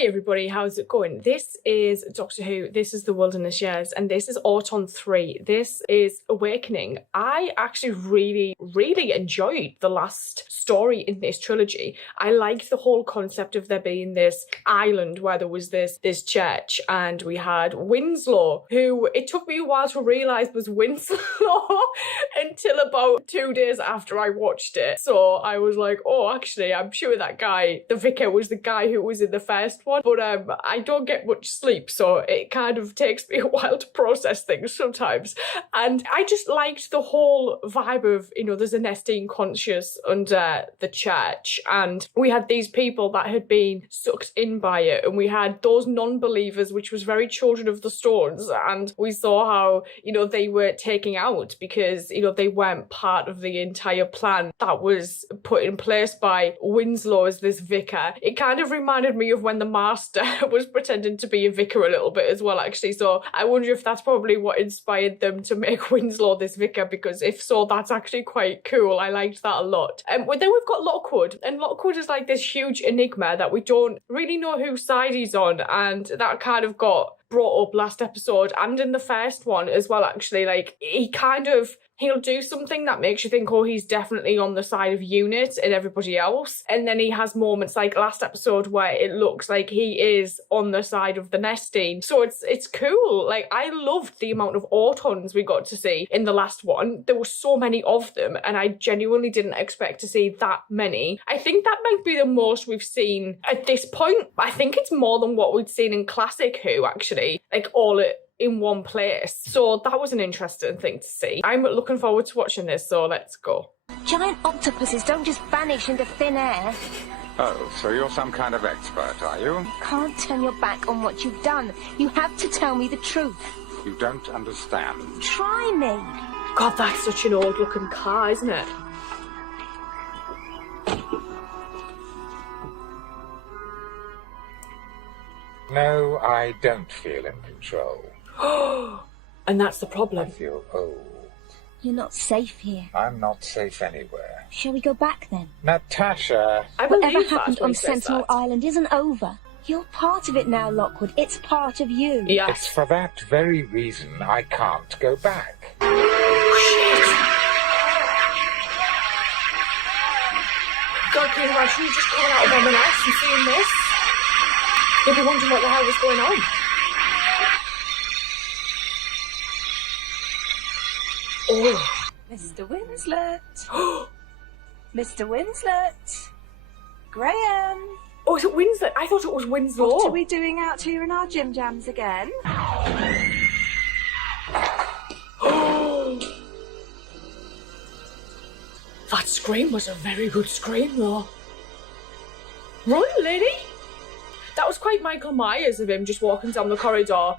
Hey everybody, how's it going? This is Doctor Who, this is The Wilderness Years, and this is Auton 3. This is Awakening. I actually really enjoyed the last story in this trilogy. I liked the whole concept of there being this island where there was this church, and we had Winslow, who it took me a while to realise was Winslow until about 2 days after I watched it. So I was like, oh, actually, I'm sure that guy, the vicar, was the guy who was in the first one, but I don't get much sleep, so it kind of takes me a while to process things sometimes. And I just liked the whole vibe of, you know, there's a Nestine conscious under the church, and we had these people that had been sucked in by it, and we had those non-believers, which was very Children of the Stones, and we saw how, you know, they were taking out because, you know, they weren't part of the entire plan that was put in place by Winslow as this vicar. It kind of reminded me of when the Master was pretending to be a vicar a little bit as well, actually. So I wonder if that's probably what inspired them to make Winslow this vicar, because if so, that's actually quite cool. I liked that a lot. But then we've got Lockwood, and Lockwood is like this huge enigma that we don't really know whose side he's on, and that kind of got brought up last episode and in the first one as well, actually. Like, he'll do something that makes you think, oh, he's definitely on the side of UNIT and everybody else. And then he has moments like last episode where it looks like he is on the side of the Nestine. So it's cool. Like, I loved the amount of Autons we got to see in the last one. There were so many of them, and I genuinely didn't expect to see that many. I think that might be the most we've seen at this point. I think it's more than what we'd seen in Classic Who, actually. Like, all in one place. So that was an interesting thing to see. I'm looking forward to watching this, so let's go. Giant octopuses don't just vanish into thin air. Oh, so you're some kind of expert, are you? You can't turn your back on what you've done. You have to tell me the truth. You don't understand. Try me. God, that's such an old looking car, isn't it? No, I don't feel in control. And that's the problem. I feel old. You're not safe here. I'm not safe anywhere. Shall we go back then? Natasha! I Whatever believe happened that when on he says Sentinel that. Island isn't over. You're part of it now, Lockwood. It's part of you. Yes. It's for that very reason I can't go back. Shit. God, can you imagine you just coming out of M&S and seeing this? You'd be wondering what the hell was going on. Oh. Mr. Winslet. Mr. Winslet. Graham. Oh, is it Winslet? I thought it was Winslow. What are we doing out here in our gym jams again? That scream was a very good scream, though. Run, lady! That was quite Michael Myers of him just walking down the corridor.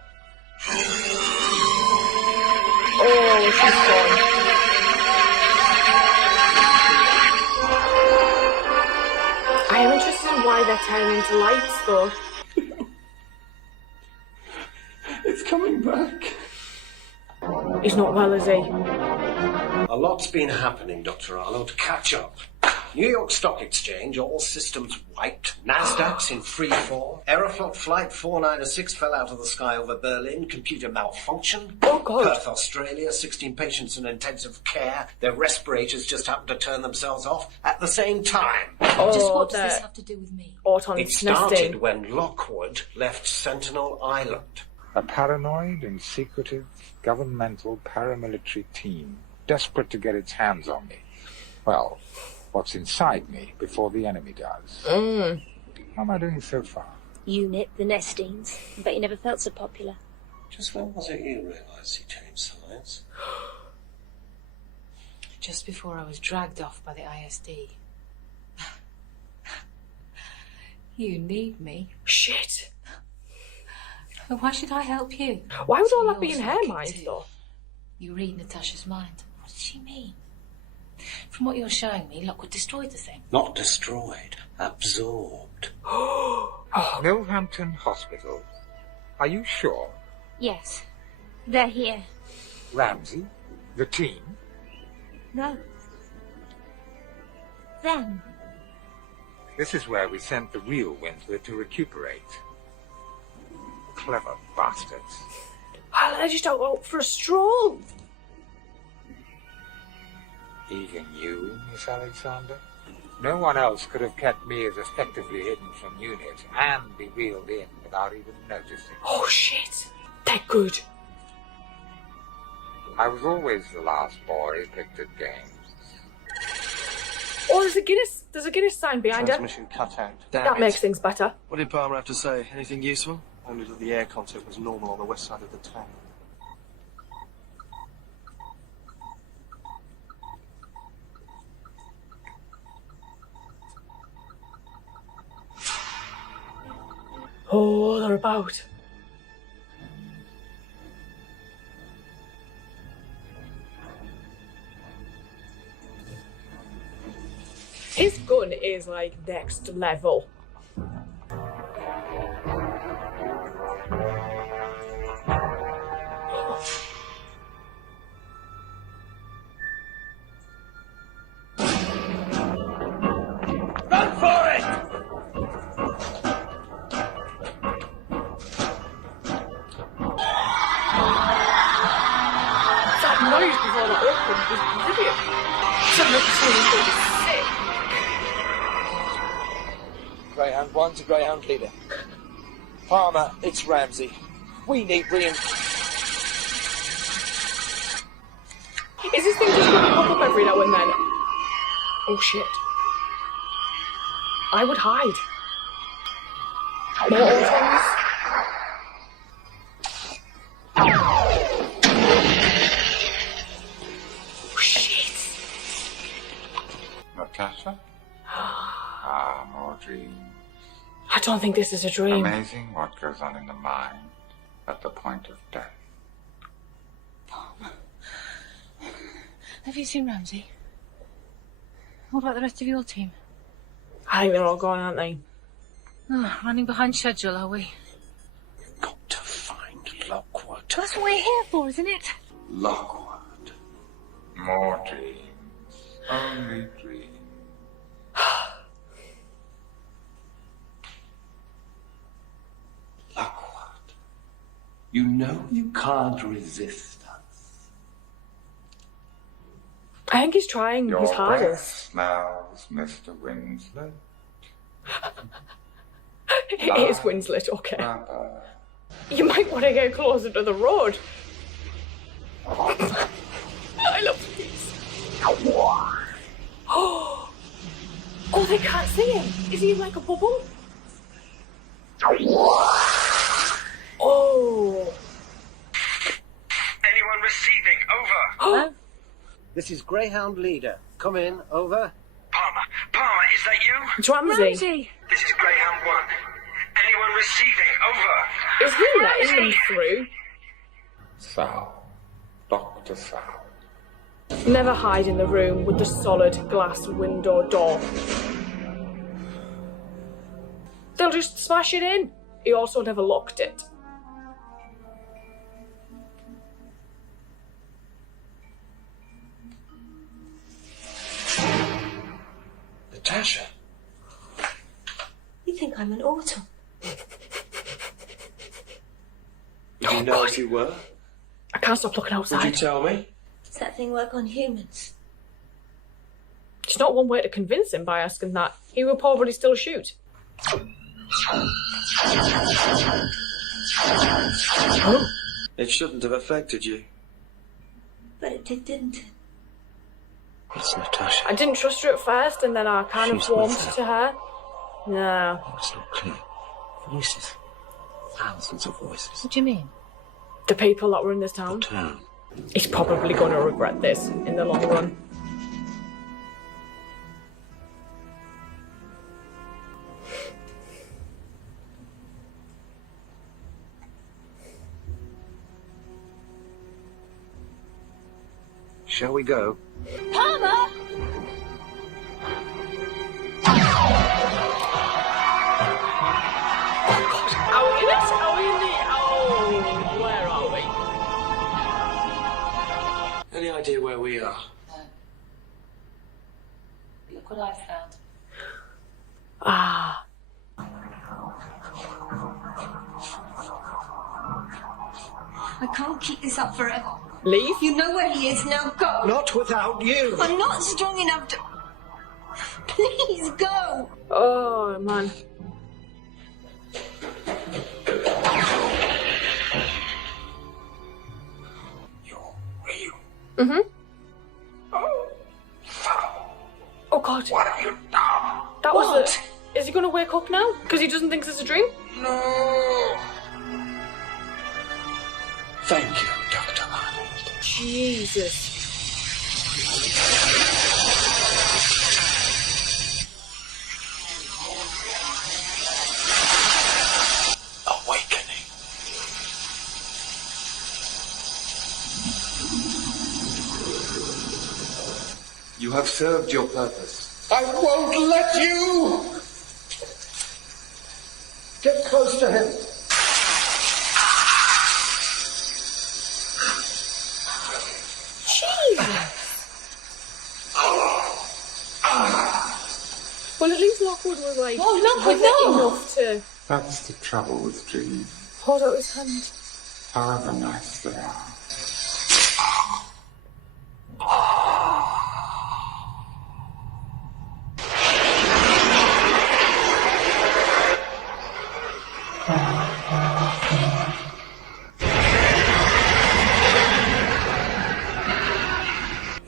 Oh, she's gone. I am interested in why they're turning into lights, though. It's coming back. He's not well, is he? A lot's been happening, Dr. Arnold. Catch up. New York Stock Exchange, all systems wiped. NASDAQ's in free fall. Aeroflot Flight 496 fell out of the sky over Berlin. Computer malfunction. Oh, God. Perth, Australia, 16 patients in intensive care. Their respirators just happened to turn themselves off at the same time. Oh, Just what does this have to do with me? Auton's It started nesting. when Lockwood left Sentinel Island. A paranoid and secretive governmental paramilitary team, desperate to get its hands on me. Well, what's inside me before the enemy does. How am I doing so far? UNIT, the Nestines. I bet you never felt so popular. Just when was it you realised he changed sides? Just before I was dragged off by the ISD. You need me. Shit. But why should I help you? Why would all So that be you're in her looking mind, too. though? You read Natasha's mind. What does she mean? From what you're showing me, Lockwood destroyed the thing. Not destroyed, absorbed. Millhampton Hospital. Are you sure? Yes. They're here. Ramsey? The team? No. Them. This is where we sent the real Winslet to recuperate. Clever bastards. I just don't go for a stroll. Even you, Miss Alexander? No one else could have kept me as effectively hidden from units and be reeled in without even noticing. Oh shit, they're good. I was always the last boy picked at games. Oh, there's a Guinness sign behind her. Transmission cut out. That makes things better. What did Palmer have to say? Anything useful? Only that the air contact was normal on the west side of the town. Oh, they're about. His gun is like next level. Run for it! That noise before that opened was brilliant. Something like someone's going to sick. Greyhound 1 to Greyhound leader. Palmer, it's Ramsey. We need Is this thing just going to pop up every now and then? Oh shit. I would hide. More Autons. Oh shit. Natasha? Ah, more dreams. I don't think this is a dream. Amazing what goes on in the mind at the point of death. Have you seen Ramsey? What about the rest of your team? I think they're all gone, aren't they? Oh, running behind schedule, are we? Got to find Lockwood. That's what we're here for, isn't it? Lockwood. More dreams. Only dreams. Lockwood. You know you can't resist us. I think he's trying Your his breath hardest. smells, Mr. Winslet. It is Winslet, okay. Papa. You might want to get closer to the road. I love these. Oh, they can't see him. Is he in like a bubble? Oh. Anyone receiving? Over. Oh, This is Greyhound Leader. Come in, over. Palmer, is that you? it's Ramsey. This is Greyhound 1. Anyone receiving? Over. Is he letting them through? Sal. Dr. Sal. Never hide in the room with the solid glass window door. They'll just smash it in. He also never locked it. Natasha. You think I'm an Auton? Did you know if you were? I can't stop looking Would you outside. tell me? Does that thing work on humans? It's not one way to convince him by asking that. He would probably still shoot. Oh. It shouldn't have affected you. But it did, didn't it? It's Natasha. I didn't trust her at first, and then I kind She's of warmed with her. to her. No. It's not clear. Voices. Thousands of voices. What do you mean? The people that were in this town. Town. He's probably going to regret this in the long run. Shall we go? Palmer! Are we in it? Are we in the... Oh, where are we? Any idea where we are? No. Look what I found. Ah. I can't keep this up forever. Leave? You know where he is now. Go. Not without you. I'm not strong enough to... Please go. Oh, man. You're real. Mm-hmm. Oh, foul. Oh, God. What have you done? That was it. Is he going to wake up now? Because he doesn't think it's a dream? No. Thank you, Dr. Arnold. Jesus. Awakening. You have served your purpose. I won't let you! Get close to him. Well, at least Lockwood was like, Lockwood, with it no! enough to That's the trouble with dreams. hold out his hand. However nice they are.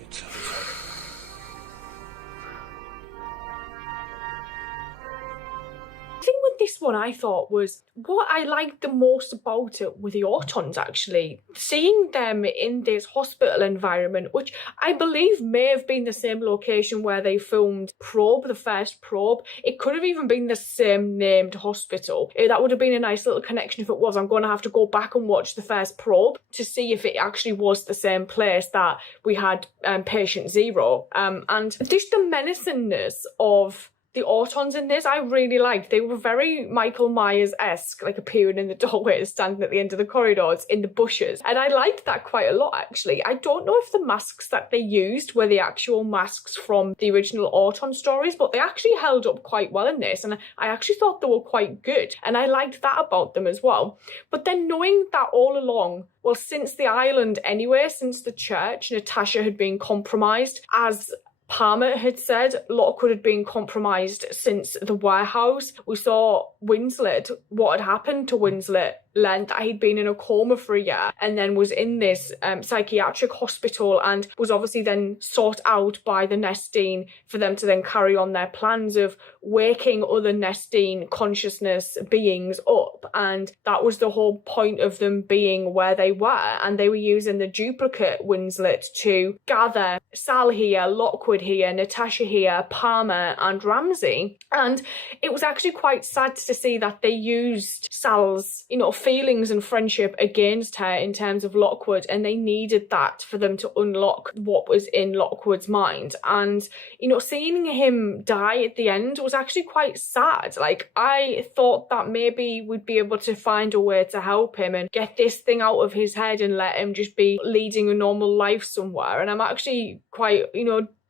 It's over. The thing with this one I thought was what I liked the most about it were the Autons, actually. Seeing them in this hospital environment, which I believe may have been the same location where they filmed Probe, the first Probe. It could have even been the same named hospital. That would have been a nice little connection if it was. I'm going to have to go back and watch the first Probe to see if it actually was the same place that we had Patient Zero. And just the menacingness of the Autons in this, I really liked. They were very Michael Myers-esque, like appearing in the doorways, standing at the end of the corridors, in the bushes. And I liked that quite a lot, actually. I don't know if the masks that they used were the actual masks from the original Auton stories, but they actually held up quite well in this. And I actually thought they were quite good. And I liked that about them as well. But then knowing that all along, well, since the island anyway, since the church, Natasha had been compromised, as Palmer had said, Lockwood had been compromised since the warehouse. We saw Winslet, what had happened to Winslet, learned that he'd been in a coma for a year and then was in this psychiatric hospital and was obviously then sought out by the Nestine for them to then carry on their plans of waking other Nestine consciousness beings up. And that was the whole point of them being where they were. And they were using the duplicate Winslet to gather Sal here, Lockwood here, Natasha here, Palmer and Ramsey. And it was actually quite sad to see that they used Sal's, feelings and friendship against her in terms of Lockwood, and they needed that for them to unlock what was in Lockwood's mind. And seeing him die at the end was actually quite sad. Like, I thought that maybe we'd be able to find a way to help him and get this thing out of his head and let him just be leading a normal life somewhere. And I'm actually quite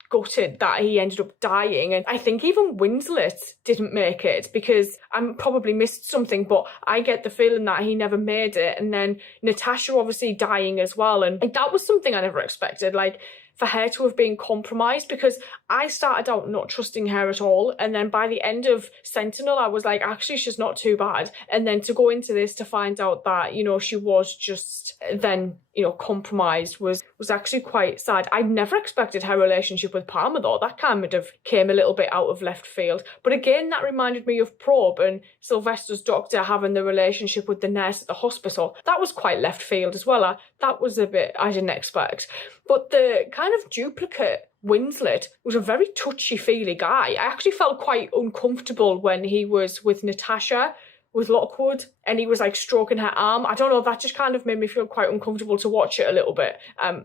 gutted that he ended up dying. And I think even Winslet didn't make it, because I probably missed something, but I get the feeling that he never made it. And then Natasha obviously dying as well, and that was something I never expected, like for her to have been compromised, because I started out not trusting her at all, and then by the end of Sentinel I was like, actually she's not too bad. And then to go into this to find out that she was just then compromised was actually quite sad. I never expected her relationship with Palmer though. That kind of came a little bit out of left field. But again, that reminded me of Probe and Sylvester's doctor having the relationship with the nurse at the hospital. That was quite left field as well. That was a bit I didn't expect. But the kind of duplicate Winslet was a very touchy-feely guy. I actually felt quite uncomfortable when he was with Natasha, with Lockwood, and he was like stroking her arm. I don't know, that just kind of made me feel quite uncomfortable to watch it a little bit. I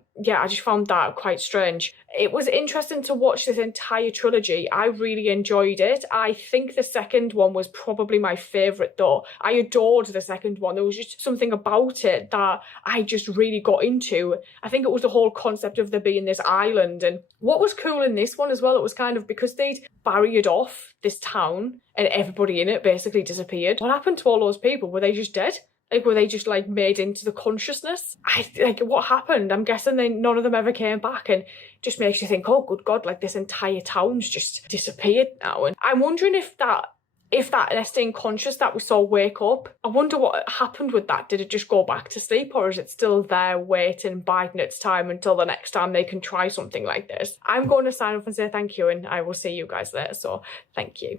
just found that quite strange. It was interesting to watch this entire trilogy. I really enjoyed it. I think the second one was probably my favourite though. I adored the second one. There was just something about it that I just really got into. I think it was the whole concept of there being this island. And what was cool in this one as well, it was kind of because they'd barriered off this town and everybody in it basically disappeared. What happened to all those people? Were they just dead? Like, were they just like made into the consciousness? Like, what happened? I'm guessing none of them ever came back, and just makes you think, oh good God, like this entire town's just disappeared now. And I'm wondering if that nesting conscious that we saw wake up, I wonder what happened with that. Did it just go back to sleep, or is it still there waiting, biding its time until the next time they can try something like this? I'm going to sign off and say thank you, and I will see you guys later. So thank you.